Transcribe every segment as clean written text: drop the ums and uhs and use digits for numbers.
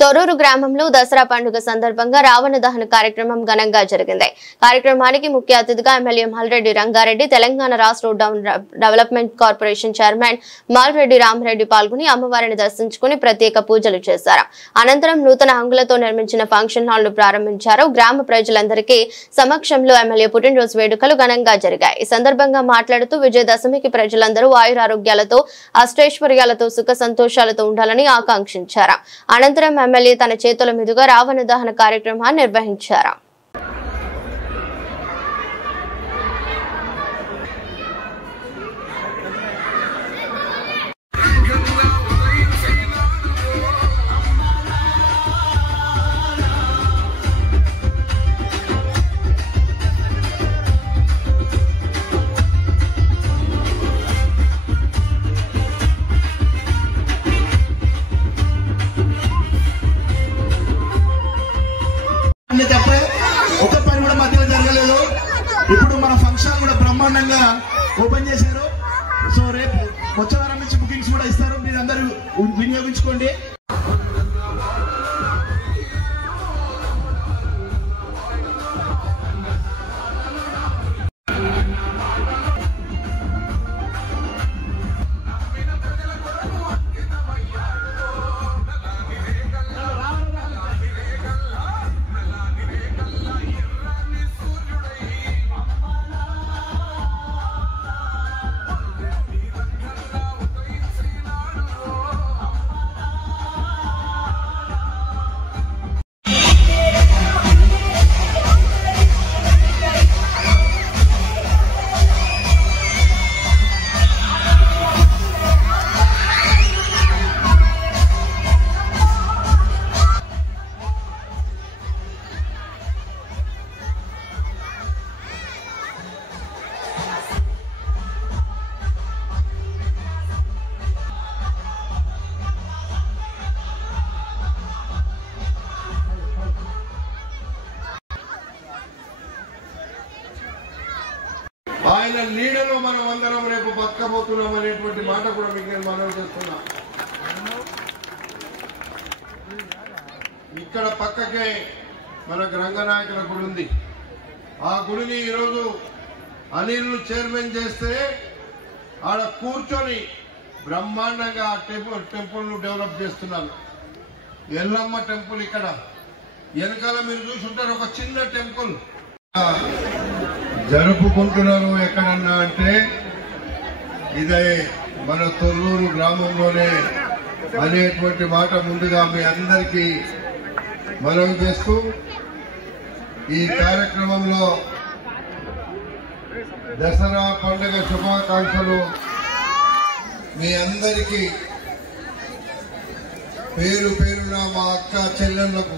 తొర్రూరు గ్రామంలో దసరా పండుగ సందర్భంగా రావణ దహన కార్యక్రమం ఘనంగా జరిగింది. కార్యక్రమానికి ముఖ్య అతిథిగా ఎమ్మెల్యే మల్రెడ్డి రంగారెడ్డి, తెలంగాణ రాష్ట్ర development corporation chairman Malreddy Rama Reddy పాల్గొని అమ్మవారిని దర్శించుకుని ప్రత్యేక పూజలు చేశారు. అనంతరం నూతన హంగులతో నిర్మించిన ఫంక్షన్ హాల్ ను ప్రారంభించారు. గ్రామ ప్రజలందరికీ సమక్షంలో ఎమ్మెల్యే పుట్టినరోజు వేడుకలు ఘనంగా జరిగాయి. ఈ సందర్భంగా మాట్లాడుతూ విజయదశమికి ప్రజలందరూ ఆయురారోగ్యాలతో అష్టైశ్వర్యాలతో సుఖ సంతోషాలతో ఉండాలని ఆకాంక్షించారు. అనంతరం ఎమ్మెల్యే తన చేతుల మీదుగా రావణ దహన కార్యక్రమాన్ని నిర్వహించారు. ఒక పని కూడా మధ్యలో జరగలేదు. ఇప్పుడు మన ఫంక్షన్ కూడా బ్రహ్మాండంగా ఓపెన్ చేశారు. సో రేపు వచ్చే వారం నుంచి బుకింగ్స్ కూడా ఇస్తారు. మీరు అందరూ వినియోగించుకోండి. ఆయన నీడలో మనం అందరం రేపు బతకబోతున్నాం అనేటువంటి మాట కూడా మీకు నేను మనవి చేస్తున్నా. ఇక్కడ పక్కకే మనకు రంగనాయకుల గుడి ఉంది. ఆ గుడిని ఈరోజు అనిల్ చైర్మన్ చేస్తే ఆడ కూర్చొని బ్రహ్మాండంగా ఆ టెంపుల్ ను డెవలప్ చేస్తున్నారు. ఎల్లమ్మ టెంపుల్ ఇక్కడ వెనకాల మీరు చూసుంటారు, ఒక చిన్న టెంపుల్ జరుపుకుంటున్నారు. ఎక్కడన్నా అంటే ఇదే మన తొర్రూరు గ్రామంలోనే అనేటువంటి మాట ముందుగా మీ అందరికీ మనవి చేస్తూ ఈ కార్యక్రమంలో దసరా పండుగ శుభాకాంక్షలు మీ అందరికీ పేరు పేరున మా అక్క చెల్లెళ్ళకు.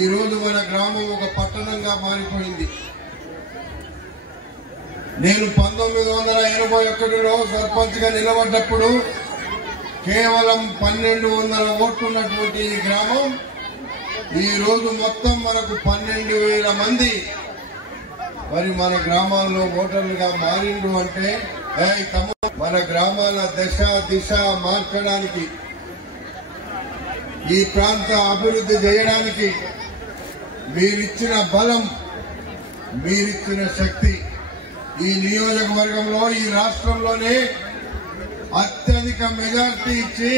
ఈ రోజు మన గ్రామం ఒక పట్టణంగా మారిపోయింది. నేను 1981లో సర్పంచ్ గా నిలబడ్డప్పుడు కేవలం 1200 ఓట్లు ఉన్నటువంటి ఈ గ్రామం ఈ రోజు మొత్తం మనకు 12,000 మంది మరి మన గ్రామాల్లో ఓటర్లుగా మారిండు. అంటే మన గ్రామాల దిశ మార్చడానికి, ఈ ప్రాంత అభివృద్ధి చేయడానికి మీరిచ్చిన బలం, మీరిచ్చిన శక్తి, ఈ నియోజకవర్గంలో ఈ రాష్ట్రంలోనే అత్యధిక మెజార్టీ ఇచ్చి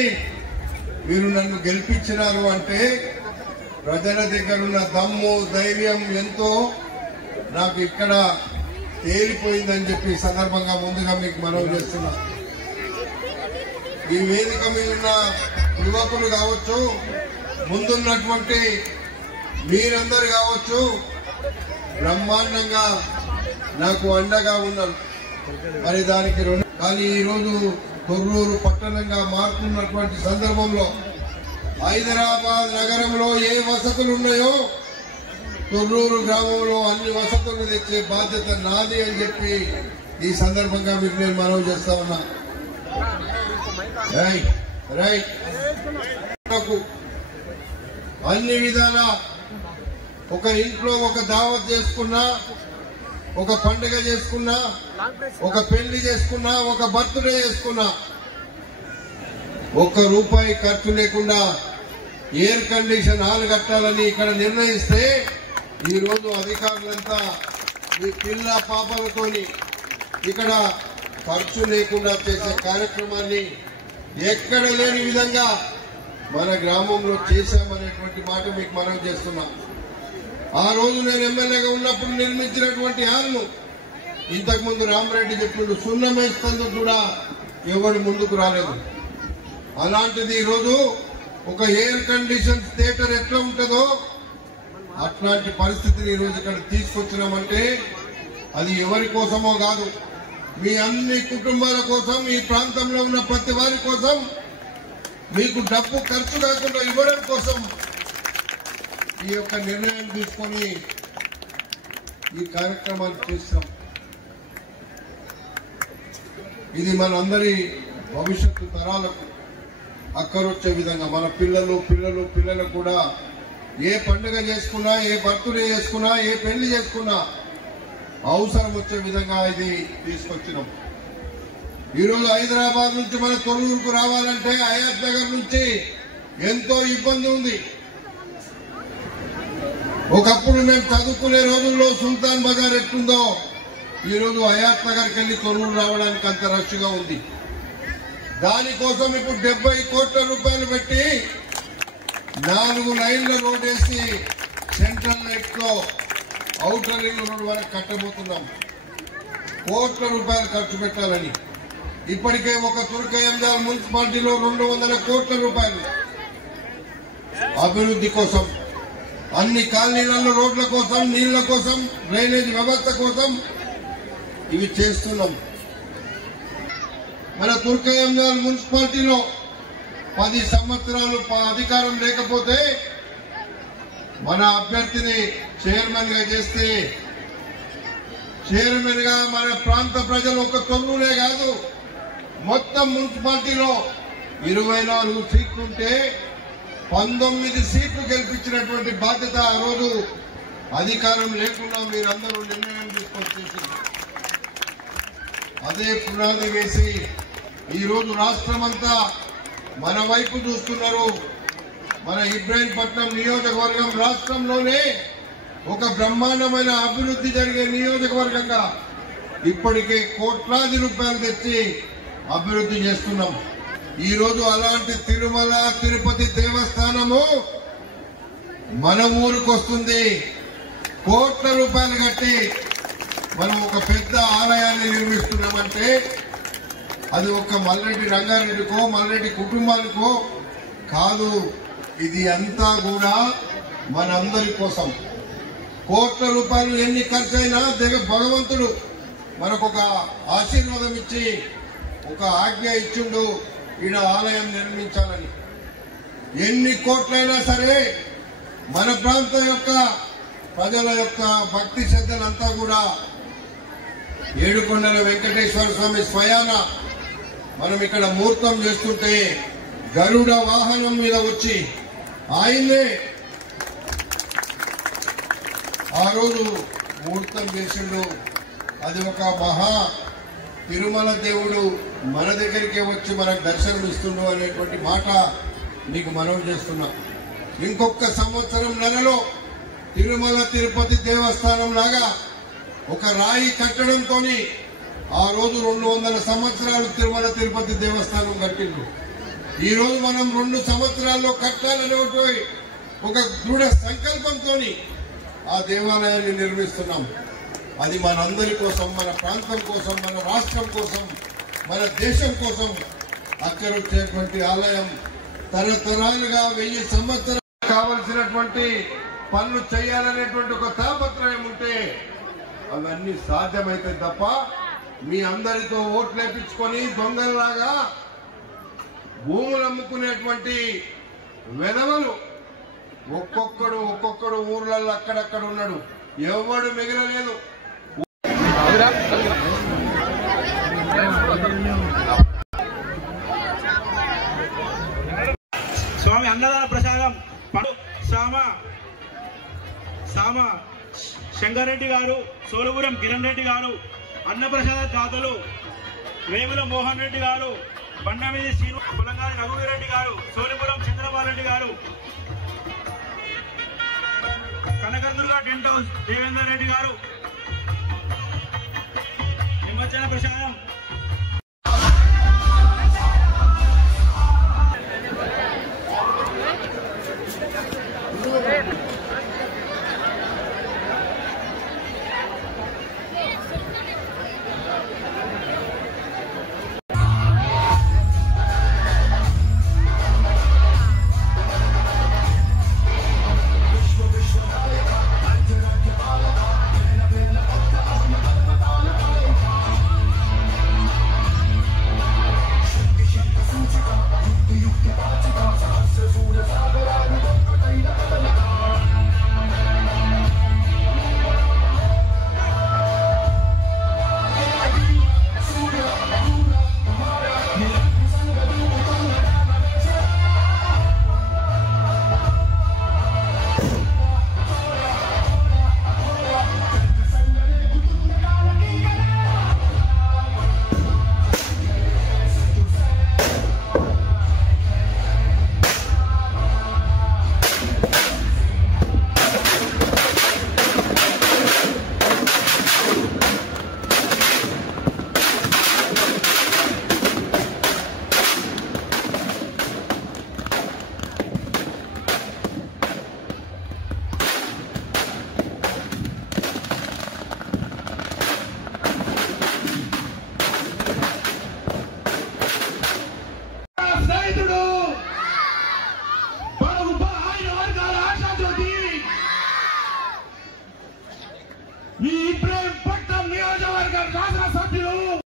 మీరు నన్ను గెలిపించినారు అంటే ప్రజల దగ్గర ఉన్న దమ్ము ధైర్యం ఎంతో నాకు ఇక్కడ తేలిపోయిందని చెప్పి సందర్భంగా ముందుగా మీకు మనవి చేస్తున్నా. ఈ వేదిక మీద ఉన్న యువకులు కావచ్చు, ముందున్నటువంటి మీరందరూ కావచ్చు, బ్రహ్మాండంగా నాకు అండగా ఉన్నారు. మరి దానికి కానీ ఈరోజు తొర్రూరు పట్టణంగా మారుతున్నటువంటి సందర్భంలో హైదరాబాద్ నగరంలో ఏ వసతులు ఉన్నాయో తొర్రూరు గ్రామంలో అన్ని వసతులు తెచ్చే బాధ్యత నాది అని చెప్పి ఈ సందర్భంగా మీకు నేను మనవి చేస్తా ఉన్నా. అన్ని విధాల ఒక ఇంట్లో ఒక దావత్ చేసుకున్నా, ఒక పండుగ చేసుకున్నా, ఒక పెళ్లి చేసుకున్నా, ఒక బర్త్డే చేసుకున్నా రూపాయి ఖర్చు లేకుండా ఎయిర్ కండిషన్ హాల్ కట్టాలని ఇక్కడ నిర్ణయిస్తే ఈరోజు అధికారులంతా ఈ పిల్ల పాపలతోని ఇక్కడ ఖర్చు లేకుండా చేసే కార్యక్రమాన్ని ఎక్కడ లేని విధంగా మన గ్రామంలో చేశామనేటువంటి మాట మీకు మనం చేస్తున్నాం. ఆ రోజు నేను ఎమ్మెల్యేగా ఉన్నప్పుడు నిర్మించినటువంటి హాల్ను ఇంతకుముందు రామరెడ్డి చెప్పినట్టు సున్నమేస్తందుకు కూడా ఎవరు ముందుకు రాలేదు. అలాంటిది ఈరోజు ఒక ఎయిర్ కండిషన్ థియేటర్ ఎట్లా ఉంటుందో అట్లాంటి పరిస్థితిని ఈరోజు ఇక్కడ తీసుకొచ్చినామంటే అది ఎవరి కోసమో కాదు, మీ అన్ని కుటుంబాల కోసం, ఈ ప్రాంతంలో ఉన్న ప్రతి వారి కోసం, మీకు డబ్బు ఖర్చు కాకుండా ఇవ్వడం కోసం ఈ యొక్క నిర్ణయం తీసుకొని ఈ కార్యక్రమాలు చేస్తాం. ఇది మనందరి భవిష్యత్తు తరాలకు అక్కరొచ్చే విధంగా మన పిల్లలు కూడా ఏ పండుగ చేసుకున్నా, ఏ బర్త్డే చేసుకున్నా, ఏ పెళ్లి చేసుకున్నా అవసరం వచ్చే విధంగా ఇది తీసుకొచ్చినాం. ఈరోజు హైదరాబాద్ నుంచి మన తొర్రూరుకు రావాలంటే హయాత్ నగర్ నుంచి ఎంతో ఇబ్బంది ఉంది. ఒకప్పుడు మేము చదువుకునే రోజుల్లో సుల్తాన్ బజార్ ఎట్లుందో ఈరోజు హయాత్ నగర్కి వెళ్లి తొర్రూరు రావడానికి అంత రష్గా ఉంది. దానికోసం ఇప్పుడు 70 కోట్ల రూపాయలు పెట్టి 4 లైన్ల రోడ్ వేసి సెంట్రల్ లైట్ లో ఔటర్ రింగ్ రోడ్ వరకు కట్టబోతున్నాం. కోట్ల రూపాయలు ఖర్చు పెట్టాలని ఇప్పటికే ఒక తుర్కయంజాల్ మున్సిపాలిటీలో 200 కోట్ల రూపాయలు అభివృద్ధి కోసం, అన్ని కాలనీలలో రోడ్ల కోసం, నీళ్ల కోసం, డ్రైనేజ్ వ్యవస్థ కోసం ఇవి చేస్తున్నాం. మన తుర్కయంజాల్ మున్సిపాలిటీలో 10 సంవత్సరాలు అధికారం లేకపోతే మన అభ్యర్థిని చైర్మన్ గా చేస్తే, చైర్మన్ గా మన ప్రాంత ప్రజలు ఒక తొర్రూరే కాదు మొత్తం మున్సిపాలిటీలో 24 సీట్లుంటే 19 సీట్లు గెలిపించినటువంటి బాధ్యత ఆ రోజు అధికారం లేకుండా మీరందరూ నిర్ణయం తీసుకొని అదే పునాది వేసి ఈరోజు రాష్ట్రమంతా మన వైపు చూస్తున్నారు. మన ఇబ్రాహీంపట్నం నియోజకవర్గం రాష్ట్రంలోనే ఒక బ్రహ్మాండమైన అభివృద్ధి జరిగే నియోజకవర్గంగా ఇప్పటికే కోట్లాది రూపాయలు తెచ్చి అభివృద్ధి చేస్తున్నాం. ఈరోజు అలాంటి తిరుమల తిరుపతి దేవస్థానము మన ఊరికి వస్తుంది. కోట్ల రూపాయలు కట్టి మనం ఒక పెద్ద ఆలయాన్ని నిర్మిస్తున్నామంటే అది ఒక మల్రెడ్డి రంగారెడ్డికో మల్రెడ్డి కుటుంబానికో కాదు, ఇది అంతా కూడా మనందరి కోసం. కోట్ల రూపాయలు ఎన్ని ఖర్చు అయినా భగవంతుడు మనకు ఒక ఆశీర్వాదం ఇచ్చి ఒక ఆజ్ఞ ఇచ్చిండు ఈడ ఆలయం నిర్మించాలని. ఎన్ని కోట్లైనా సరే మన ప్రాంతం యొక్క ప్రజల యొక్క భక్తి శ్రద్ధలంతా కూడా ఏడుకొండల వెంకటేశ్వర స్వామి స్వయాన మనం ఇక్కడ ముహూర్తం చేస్తుంటే గరుడ వాహనం మీద వచ్చి ఆయన్నే ఆ రోజు ముహూర్తం చేసిండు. అది ఒక మహా తిరుమల దేవుడు మన దగ్గరికే వచ్చి మనకు దర్శనం ఇస్తుండు అనేటువంటి మాట మీకు మనవి చేస్తున్నా. ఇంకొక సంవత్సరంన్నరలో తిరుమల తిరుపతి దేవస్థానం లాగా ఒక రాయి కట్టడంతో ఆ రోజు 200 సంవత్సరాలు తిరుమల తిరుపతి దేవస్థానం కట్టిండ్రు. ఈ రోజు మనం 2 సంవత్సరాల్లో కట్టాలనే ఒక దృఢ సంకల్పంతో ఆ దేవాలయాన్ని నిర్మిస్తున్నాం. అది మనందరి కోసం, మన ప్రాంతం కోసం, మన రాష్ట్రం కోసం, మన దేశం కోసం అక్కరొచ్చేటువంటి ఆలయం. తరతరాలుగా 1000 సంవత్సరాలు కావలసినటువంటి పనులు చేయాలనేటువంటి ఒక తాపత్రయం ఉంటే అవన్నీ సాధ్యమైతాయి తప్ప మీ అందరితో ఓట్లు వేయించుకొని దొంగలలాగా భూములు అమ్ముకునేటువంటి వెధవలు ఒక్కొక్కడు ఊర్లలో అక్కడక్కడ ఉన్నాడు, ఎవడు మిగలలేదు. స్వామి అన్నదాన ప్రసాదం సామ శంకరెడ్డి గారు, సోలపురం కిరణ్ రెడ్డి గారు, అన్నప్రసాద దాతలు వేముల మోహన్ రెడ్డి గారు, బండమిది శ్రీను, పులంగారి రఘువీరెడ్డి గారు, సోనిపురం చంద్రబాబు రెడ్డి గారు, కనకదుర్గ టెంట్ హౌస్ దేవేందర్ రెడ్డి గారు, నిమజ్జన ప్రసాదం